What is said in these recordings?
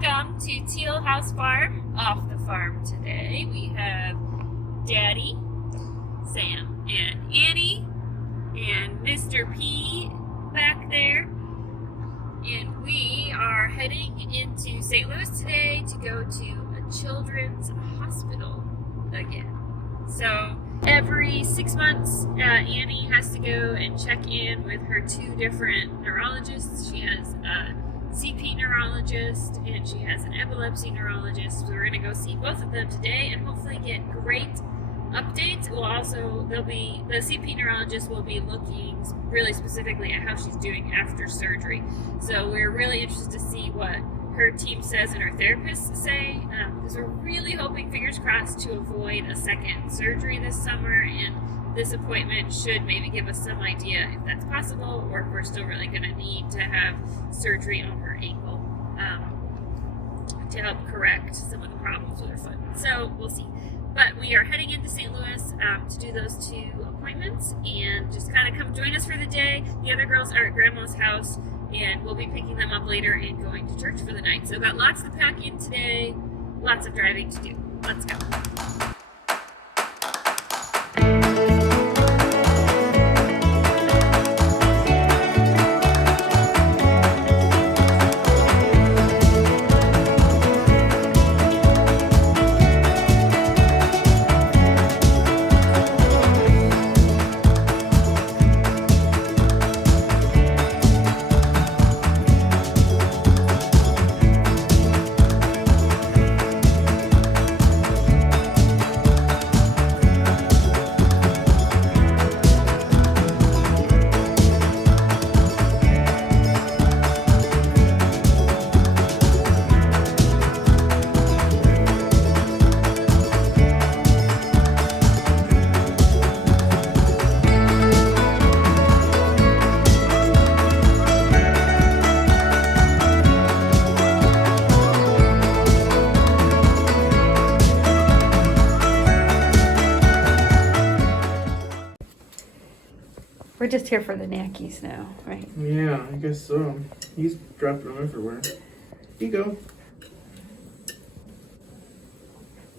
Welcome to Teal House Farm. Off the farm today, we have Daddy, Sam, and Annie, and Mr. P back there. And we are heading into St. Louis today to go to a children's hospital again. So every 6 months, Annie has to go and check in with her 2 different neurologists. She has a CP neurologist and she has an epilepsy neurologist. So we're going to go see both of them today and hopefully get great updates. The CP neurologist will be looking really specifically at how she's doing after surgery. So we're really interested to see what her team says and her therapists say, because we're really hoping, fingers crossed, to avoid a second surgery this summer, and this appointment should maybe give us some idea if that's possible or if we're still really going to need to have surgery on her ankle to help correct some of the problems with her foot. So we'll see. But we are heading into St. Louis to do those 2 appointments and just kind of come join us for the day. The other girls are at Grandma's house and we'll be picking them up later and going to church for the night. So got lots to pack in today, lots of driving to do. Let's go. We're just here for the Neckies now, right? Yeah, I guess so. He's dropping them everywhere. Here you go.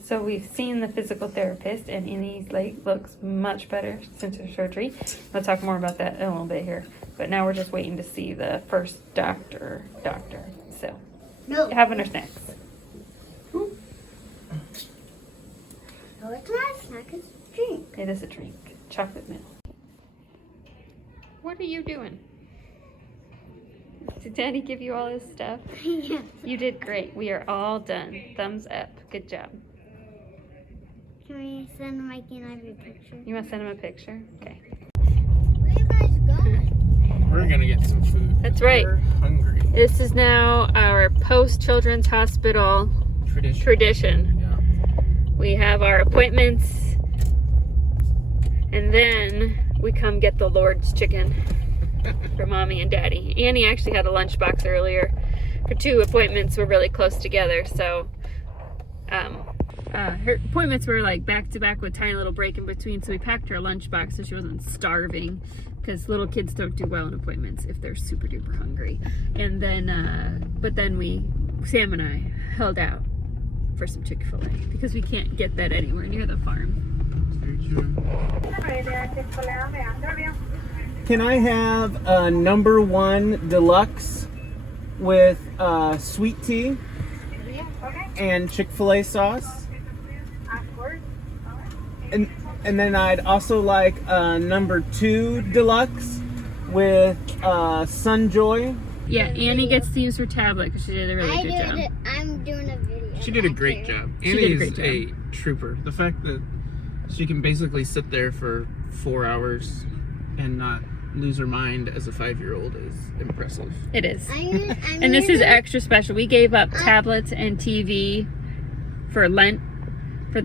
So we've seen the physical therapist, and Annie's leg looks much better since her surgery. I'll talk more about that in a little bit here. But now we're just waiting to see the first doctor. So, having her snacks. No, it's not a snack, it's a drink. It is a drink. Chocolate milk. What are you doing? Did Daddy give you all his stuff? Yes. You did great. We are all done. Thumbs up. Good job. Can we send Mikey and Ivy a picture? You want to send him a picture? Okay. Where you guys going? We're gonna get some food. That's right. We're hungry. This is now our post-children's hospital tradition. Yeah. We have our appointments, and then we come get the Lord's chicken for Mommy and Daddy. Annie actually had a lunchbox earlier. Her 2 appointments were really close together, so her appointments were like back to back with tiny little break in between, so we packed her lunchbox so she wasn't starving, because little kids don't do well in appointments if they're super duper hungry. And then but then Sam and I held out for some ChickFilA because we can't get that anywhere near the farm. Can I have a #1 deluxe with sweet tea and Chick-fil-A sauce? And then I'd also like a #2 deluxe with Sunjoy. Yeah, Annie gets to use her tablet because she did a really good job. I'm doing a video. She did a great job. She did a Annie great is job. a trooper. The fact that she can basically sit there for 4 hours and not lose her mind as a 5-year-old is impressive. It is. I'm And this is using- extra special. We gave up tablets and TV for Lent, for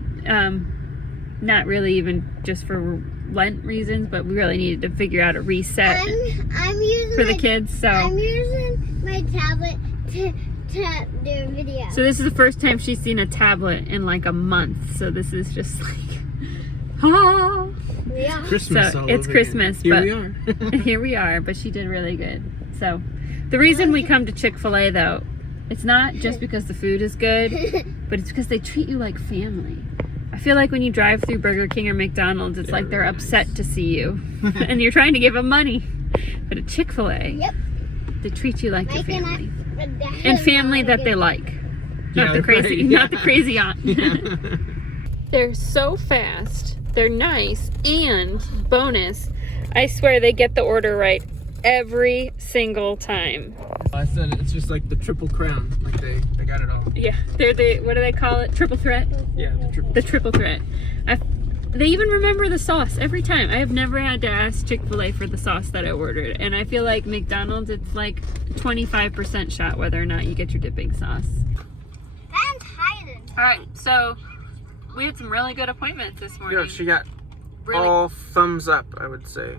not really even just for Lent reasons, but we really needed to figure out a reset I'm using for the my- kids. So I'm using my tablet to do a video. this is the first time she's seen a tablet in like a month. So this is just like, oh. Yeah. Christmas So all it's over Christmas, again. but Here we are. here we are. But she did really good. So the reason we come to ChickFilA though It's not just because the food is good, but it's because they treat you like family. I feel like when you drive through Burger King or McDonald's, it's like they're upset to see you. And you're trying to give them money. But at ChickFilA, Yep. they treat you like your Mike and I- family. Dad And family that they give- like. Yeah, Not the crazy, right, not the yeah. crazy aunt. They're so fast. They're nice. And bonus, I swear they get the order right every single time. I said it's just like the triple crown. Like they got it all. Yeah, they're the, what do they call it? Triple threat? Yeah, the triple. The triple threat. They even remember the sauce every time. I have never had to ask Chick-fil-A for the sauce that I ordered. And I feel like McDonald's, it's like 25% shot whether or not you get your dipping sauce. Van's hiding. All right, so we had some really good appointments this morning. Yeah, she got Really. all thumbs up, I would say.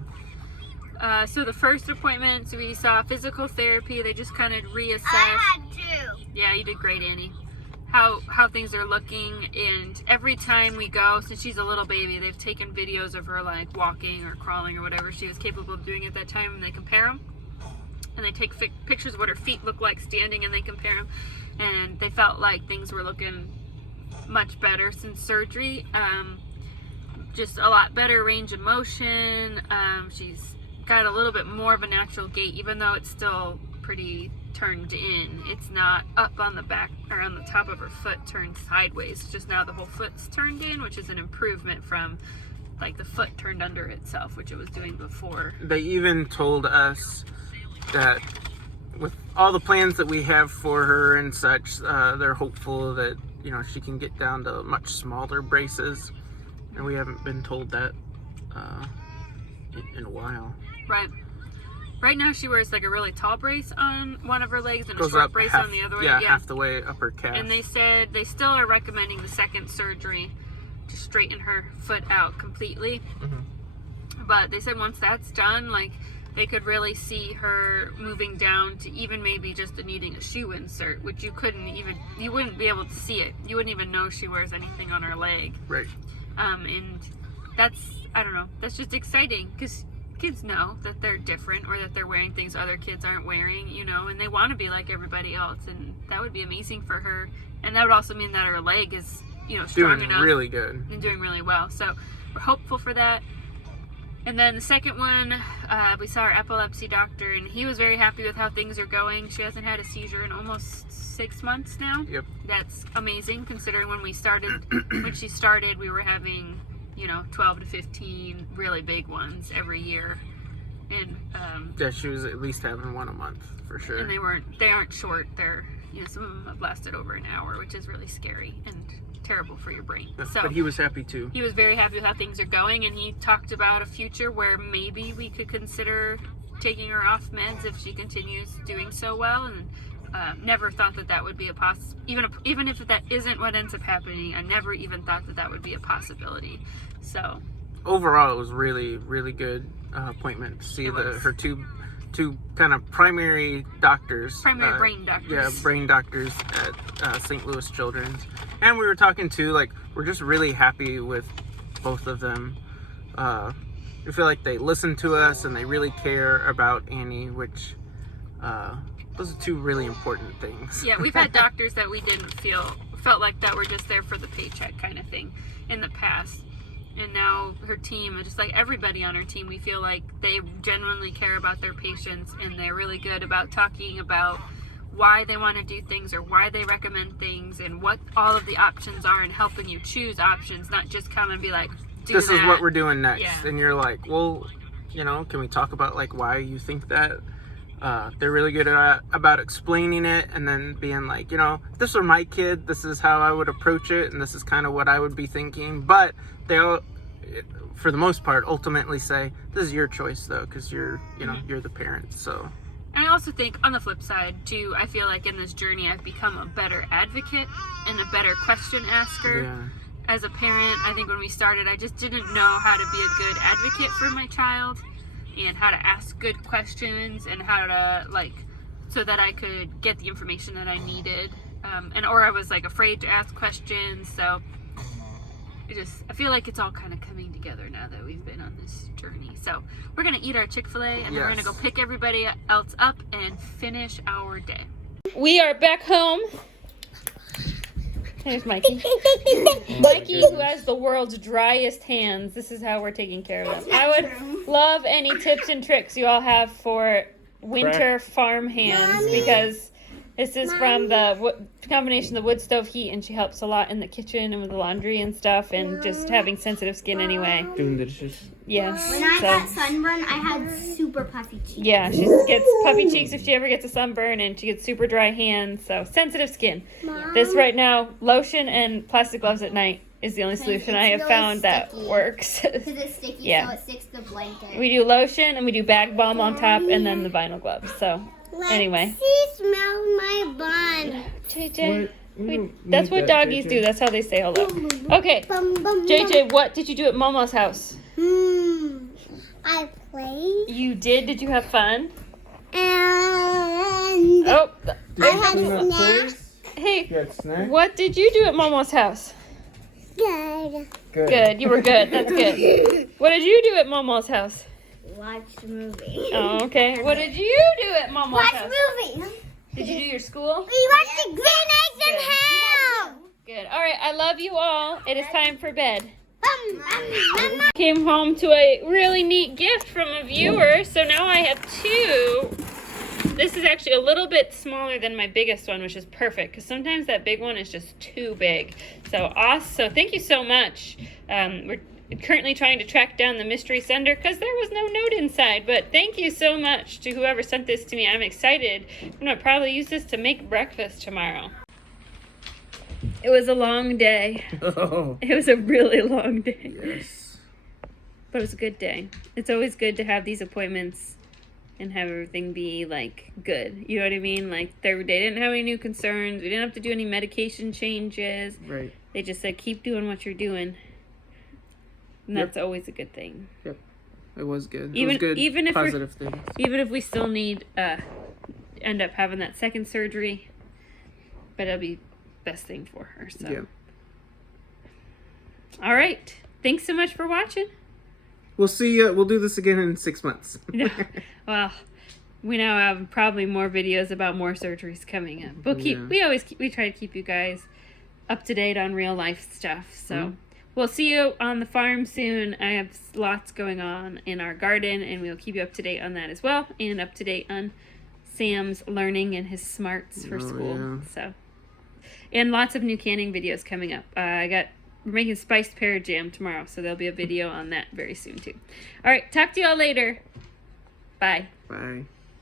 So the first appointment, so we saw physical therapy. They just kind of reassessed. I had two. Yeah, you did great, Annie. How things are looking, and every time we go, since she's a little baby, they've taken videos of her like walking or crawling or whatever she was capable of doing at that time, and they compare them. And they take pictures of what her feet look like standing, and they compare them. And they felt like things were looking much better since surgery. Just a lot better range of motion. She's got a little bit more of a natural gait, even though it's still pretty turned in. It's not up on the back or on the top of her foot turned sideways. It's just now the whole foot's turned in, which is an improvement from like the foot turned under itself, which it was doing before. They even told us that with all the plans that we have for her and such, they're hopeful that, you know, she can get down to much smaller braces. And we haven't been told that in a while. Right. Right now she wears like a really tall brace on one of her legs and a Goes short up brace half, on the other way. yeah, half the way up her calf. And they said they still are recommending the second surgery to straighten her foot out completely. But they said once that's done, like they could really see her moving down to even maybe just needing a shoe insert, which you wouldn't be able to see it. You wouldn't even know she wears anything on her leg. Right. And that's, I don't know, that's just exciting because kids know that they're different or that they're wearing things other kids aren't wearing, you know, and they want to be like everybody else, and that would be amazing for her. And that would also mean that her leg is, you know, strong Doing enough really good. and doing really well. So we're hopeful for that. And then the second one, we saw our epilepsy doctor, and he was very happy with how things are going. She hasn't had a seizure in almost 6 months now. Yep. That's amazing considering when she started, we were having, you know, 12 to 15 really big ones every year. And Yeah, she was at least having one a month for sure. and they aren't short. They're, you know, some of them have lasted over an hour, which is really scary and terrible for your brain. So But he was happy too. he was very happy with how things are going, and he talked about a future where maybe we could consider taking her off meds if she continues doing so well. And never thought that would be a even if that isn't what ends up happening, I never even thought that would be a possibility. So Overall, it was really, really good appointment to see It was. her two kind of primary doctors. brain doctors. Yeah, brain doctors at St. Louis Children's. And we were talking too, like, we're just really happy with both of them. We feel like they listen to us and they really care about Annie, which those are two really important things. Yeah, we've had doctors that we didn't felt like that were just there for the paycheck kind of thing in the past. And now her team, just like everybody on her team, we feel like they genuinely care about their patients, and they're really good about talking about why they want to do things or why they recommend things and what all of the options are, and helping you choose options, not just come and be like, This is what we're doing next. Yeah. And you're like, well, you know, can we talk about like why you think that? They're really good about explaining it, and then being like, you know, if this were my kid, this is how I would approach it, and this is kind of what I would be thinking. But they all, for the most part, ultimately say, this is your choice though, because you're, you know, you're the parent. So. And I also think on the flip side too, I feel like in this journey I've become a better advocate and a better question asker. Yeah. As a parent, I think when we started, I just didn't know how to be a good advocate for my child, and how to ask good questions, and how to, like, so that I could get the information that I needed. Or I was like afraid to ask questions. So I feel like it's all kind of coming together now that we've been on this journey. So we're going to eat our Chick-fil-A, and then we're going to go pick everybody else up and finish our day. We are back home. There's Mikey. Mikey, who has the world's driest hands. This is how we're taking care of them. I would love any tips and tricks you all have for winter farm hands, because this is from the combination of the wood stove heat, and she helps a lot in the kitchen and with the laundry and stuff, and just having sensitive skin anyway. Doing the dishes. Yes. When I got sunburn, I had super puffy cheeks. Yeah, she gets puffy cheeks if she ever gets a sunburn, and she gets super dry hands, so sensitive skin. This right now, lotion and plastic gloves at night is the only solution I have found that works. Because it's sticky, Yeah. so it sticks to the blanket. We do lotion and we do bag balm on top, and then the vinyl gloves. So anyway. She smells my bun. JJ, that's what doggies do. That's how they say hello. Okay, JJ, what did you do at Momo's house? I played. You did? Did you have fun? And Oh, I had snacks. hey, You had snacks? what did you do at Momo's house? Good. Good, you were good. That's good. What did you do at Momo's house? Watch the movie. Oh, okay. What did you do at Momo's Watch house? movie. Did you do your school? We watched the Green Eggs and Ham. Good. All right, I love you all. It is time for bed. Bum. Came home to a really neat gift from a viewer, so now I have two. This is actually a little bit smaller than my biggest one, which is perfect, because sometimes that big one is just too big. So thank you so much. We're currently trying to track down the mystery sender because there was no note inside, but thank you so much to whoever sent this to me. I'm excited. I'm going to probably use this to make breakfast tomorrow. It was a long day. Oh, It was a really long day. yes. But it was a good day. It's always good to have these appointments and have everything be, like, good. You know what I mean? Like, they didn't have any new concerns. We didn't have to do any medication changes. Right. They just said, keep doing what you're doing. And that's always a good thing. It was good. Even- it was good. even if we're- positive things. Even if we still need, end up having that second surgery. But it'll be best thing for her, so. Yeah. All right. Thanks so much for watching. We'll see. We'll do this again in 6 months. Well, we now have probably more videos about more surgeries coming up. We try to keep you guys up to date on real life stuff. So we'll see you on the farm soon. I have lots going on in our garden, and we'll keep you up to date on that as well, and up to date on Sam's learning and his smarts for school. Yeah. So, and lots of new canning videos coming up. We're making spiced pear jam tomorrow, so there'll be a video on that very soon too. All right, talk to y'all later. Bye. Bye.